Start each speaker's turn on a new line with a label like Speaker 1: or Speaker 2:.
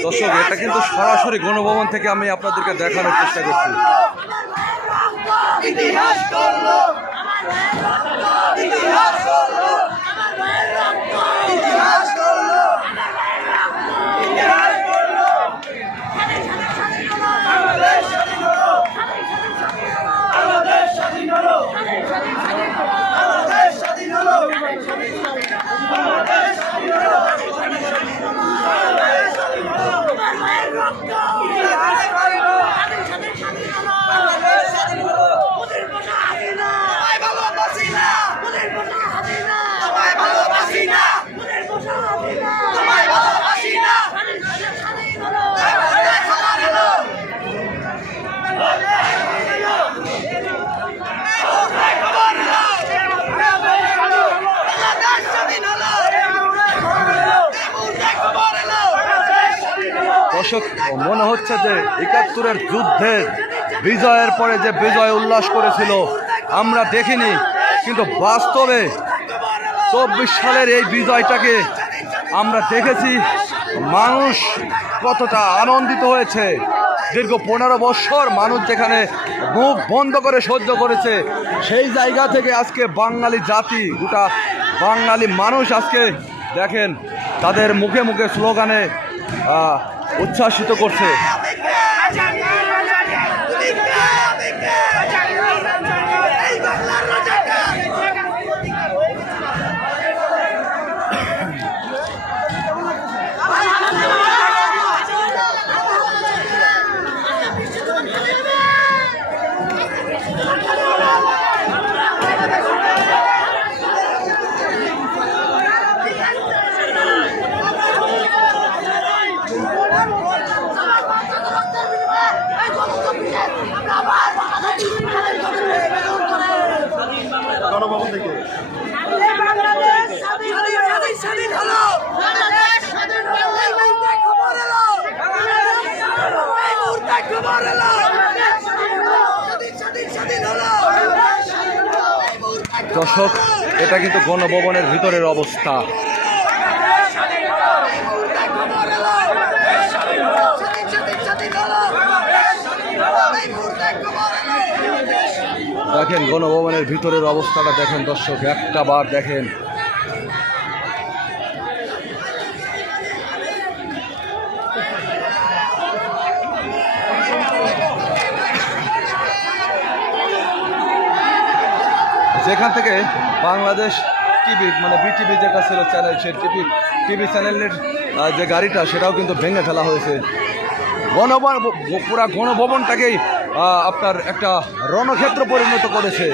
Speaker 1: দর্শক এটা কিন্তু সরাসরি গণভবন থেকে আমি আপনাদেরকে দেখানোর চেষ্টা করছি।
Speaker 2: ইতিহাস করল ইতিহাস করল ইতিহাস করল বাংলাদেশ স্বাধীন হলো বাংলাদেশ স্বাধীন হলো বাংলাদেশ স্বাধীন হলো বাংলাদেশ স্বাধীন হলো
Speaker 3: আমার ভাইয়ের রক্ত
Speaker 2: ইতিহাস করল
Speaker 3: স্বাধীন স্বাধীন হলো
Speaker 2: বাংলাদেশ স্বাধীন হলো
Speaker 3: ওদের পোষা হাসিনা
Speaker 2: তোমায় ভালোবাসি না
Speaker 3: ওদের পোষা হাসিনা
Speaker 2: তোমায় ভালোবাসি না
Speaker 3: ওদের পোষা হাসিনা
Speaker 2: তোমায় ভালোবাসি না
Speaker 3: স্বাধীন স্বাধীন স্বাধীন হলো
Speaker 2: বাংলাদেশ আমার হলো বাংলাদেশ স্বাধীন হলো এই মুহূর্তে খবর এলো
Speaker 1: দর্শক মনে হচ্ছে যে একাত্তরের যুদ্ধে বিজয়ের পরে যে বিজয় উল্লাস করেছিল, আমরা দেখিনি। কিন্তু বাস্তবে চব্বিশ সালের এই বিজয়টাকে আমরা দেখেছি। মানুষ কতটা আনন্দিত হয়েছে। দীর্ঘ পনেরো বৎসর মানুষ যেখানে মুখ বন্ধ করে সহ্য করেছে, সেই জায়গা থেকে আজকে বাঙালি জাতি, গোটা বাঙালি মানুষ আজকে দেখেন, তাদের মুখে মুখে স্লোগানে উচ্ছ্বাসিত করছে। দর্শক এটা কিন্তু গণভবনের ভিতরের অবস্থা
Speaker 2: খবর এলো স্বাধীন স্বাধীন স্বাধীন হলো এই মুহূর্তে খবর এলো
Speaker 1: দেখেন, গণভবনের ভিতরের অবস্থাটা দেখেন দর্শক, একটা বার দেখেন। যেখান থেকে বাংলাদেশ টিভি মানে বিটিভি যেটা ছিল চ্যানেল সে টিভি টিভি চ্যানেলের যে গাড়িটা, সেটাও কিন্তু ভেঙে ফেলা হয়েছে। গণভবন পুরা গণভবনটাকেই আপনার একটা রণক্ষেত্র পরিণত করেছে।